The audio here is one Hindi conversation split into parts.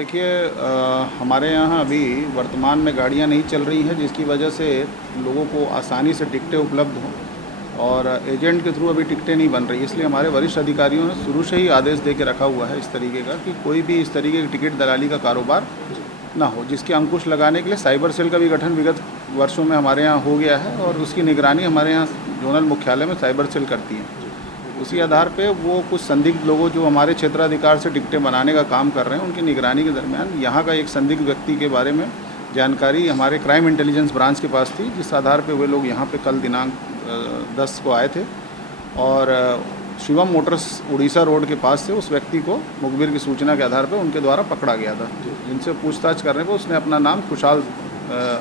देखिए हमारे यहाँ अभी वर्तमान में गाड़ियाँ नहीं चल रही हैं, जिसकी वजह से लोगों को आसानी से टिकटें उपलब्ध हों और एजेंट के थ्रू अभी टिकटें नहीं बन रही। इसलिए हमारे वरिष्ठ अधिकारियों ने शुरू से ही आदेश दे के रखा हुआ है इस तरीके का कि कोई भी इस तरीके की टिकट दलाली का कारोबार ना हो, जिसकी अंकुश लगाने के लिए साइबर सेल का भी गठन विगत वर्षों में हमारे यहाँ हो गया है और उसकी निगरानी हमारे यहाँ जोनल मुख्यालय में साइबर सेल करती है। उसी आधार पे वो कुछ संदिग्ध लोगों जो हमारे क्षेत्राधिकार से टिकटें बनाने का काम कर रहे हैं, उनकी निगरानी के दरमियान यहाँ का एक संदिग्ध व्यक्ति के बारे में जानकारी हमारे क्राइम इंटेलिजेंस ब्रांच के पास थी, जिस आधार पे वे लोग यहाँ पे कल दिनांक 10 को आए थे और शिवम मोटर्स उड़ीसा रोड के पास से उस व्यक्ति को मुखबिर की सूचना के आधार पर उनके द्वारा पकड़ा गया था। जिनसे पूछताछ करने पर उसने अपना नाम खुशहाल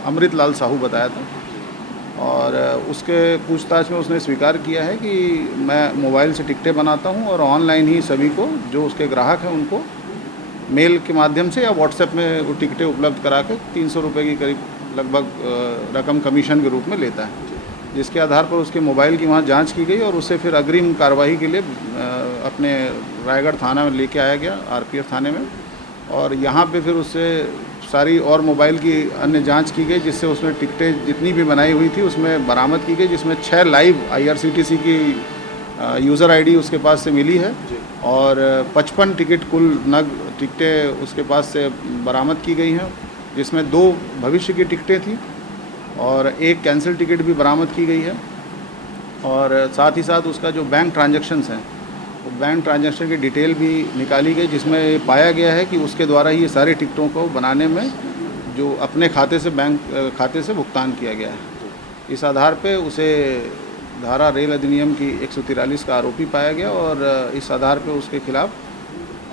अमृत लाल साहू बताया था और उसके पूछताछ में उसने स्वीकार किया है कि मैं मोबाइल से टिकटें बनाता हूं और ऑनलाइन ही सभी को जो उसके ग्राहक हैं उनको मेल के माध्यम से या व्हाट्सएप में वो टिकटें उपलब्ध करा के 300 रुपये की करीब लगभग रकम कमीशन के रूप में लेता है, जिसके आधार पर उसके मोबाइल की वहाँ जांच की गई और उसे फिर अग्रिम कार्रवाई के लिए अपने रायगढ़ थाना में लेके आया गया, आरपीएफ थाने में, और यहाँ पे फिर उससे सारी और मोबाइल की अन्य जांच की गई, जिससे उसमें टिकटें जितनी भी बनाई हुई थी उसमें बरामद की गई, जिसमें 6 लाइव IRCTC की यूज़र आईडी उसके पास से मिली है और 55 टिकट कुल नग टिकटें उसके पास से बरामद की गई हैं, जिसमें 2 भविष्य की टिकटें थी और 1 कैंसिल टिकट भी बरामद की गई है। और साथ ही साथ उसका जो बैंक ट्रांजैक्शंस हैं वो बैंक ट्रांजैक्शन की डिटेल भी निकाली गई, जिसमें पाया गया है कि उसके द्वारा ही ये सारी टिकटों को बनाने में जो अपने खाते से बैंक खाते से भुगतान किया गया है। इस आधार पे उसे धारा रेल अधिनियम की 143 का आरोपी पाया गया और इस आधार पे उसके खिलाफ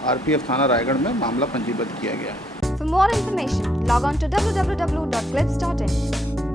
आरपीएफ थाना रायगढ़ में मामला पंजीबद्ध किया गया है। For more information, log on to www.clips.in.